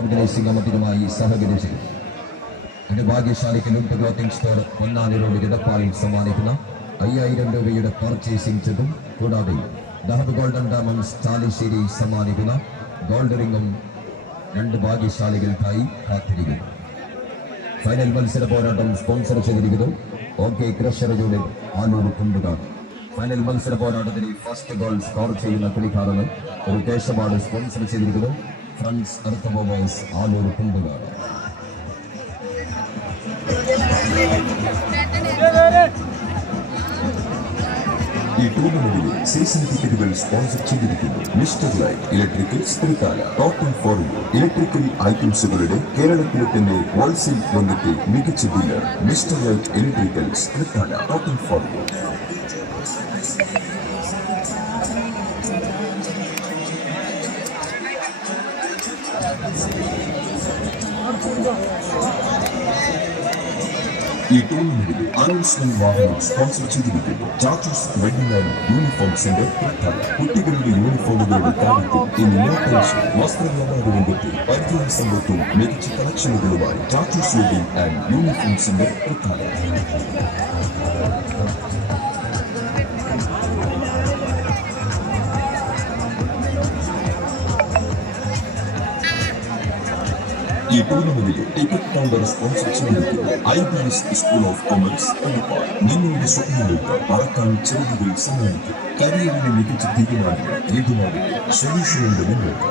Organising കമ്മിറ്റിയുമായി സഹകരിച്ച് ഒരു ഭാഗ്യശാലിക്ക് ലുണ്ട് ക്ലോത്തിംഗ് സ്റ്റോർ പൊന്നാനി റോഡ് ഇടപ്പാളിൽ സമ്മാനിക്കുന്ന അയ്യായിരം രൂപയുടെ പർച്ചേസിംഗ് ചെക്കും കൂടാതെ ദഹബ് ഗോൾഡൻ ഡയമണ്ട്സ് ചാലിശ്ശേരി സമ്മാനിക്കുന്ന ഗോൾഡ് റിംഗും രണ്ട് ഭാഗ്യശാലികൾക്കായി കാത്തിരിക്കുന്നു. ഫൈനൽ മത്സര പോരാട്ടം സ്പോൺസർ ചെയ്തിരിക്കുന്നു. Okay crusher unit Alur Kundukad. Final മത്സര പോരാട്ടത്തിൽ ഫസ്റ്റ് ഗോൾ സ്കോർ ചെയ്യുന്ന കളിക്കാരന് ഒരു കേശമാണ് സ്പോൺസർ ചെയ്തിരിക്കുന്നു. ഫ്രണ്ട്സ് അടുത്ത ബോബേഴ്സ് ആലൂർ കുണ്ടുകാട് ഈ ടൂർണമെന്റിലെ സീസൺ ടിക്കറ്റുകൾ സ്പോൺസർ ചെയ്തിരിക്കുന്നു. മിസ്റ്റർ ലൈറ്റ് ഇലക്ട്രിക്കൽ സ്ത്രീകാല ടോട്ടൽ ഫോർ യു. ഇലക്ട്രിക്കൽ ഐറ്റംസുകളുടെ കേരളത്തിലെ തന്നെ ഹോൾസെയിൽ രംഗത്തെ മികച്ച ഡീലർ മിസ്റ്റർ ലൈറ്റ് ഇലക്ട്രിക്കൽ സ്ത്രീകാല ടോട്ടൽ ഫോർ യു. ഈ ടൂർണമെന്റിലെ അനൗൺസ്മെന്റ് വാഹനം സ്പോൺസർ ചെയ്തിരിക്കുന്നു. Chachus wedding and uniform centre പ്രഖ്യാപനം കുട്ടികളുടെ യൂണിഫോമുകളുടെ കാര്യത്തിൽ ഇനി നോ ടെൻഷൻ വസ്ത്രവ്യാപാര രംഗത്തെ പരിചയ സമ്പത്തും മികച്ച കളക്ഷനുകളുമായി Chachus wedding and uniform centre പ്രഖ്യാപനം ഈ ടൂർണമെന്റിലെ ടിക്കറ്റ് കൗണ്ടർ സ്പോൺസർ ചെയ്തിരിക്കുന്നു I B S school of commerce Edappal നിങ്ങളുടെ സ്വപ്നങ്ങൾക്ക് പറക്കാൻ ചെറുതുകൾ സമ്മാനിക്കും. കരിയറിലെ മികച്ച തീരുമാനങ്ങൾ ഏതുമാകട്ടെ സൊല്യൂഷനുണ്ട് നിങ്ങൾക്ക്.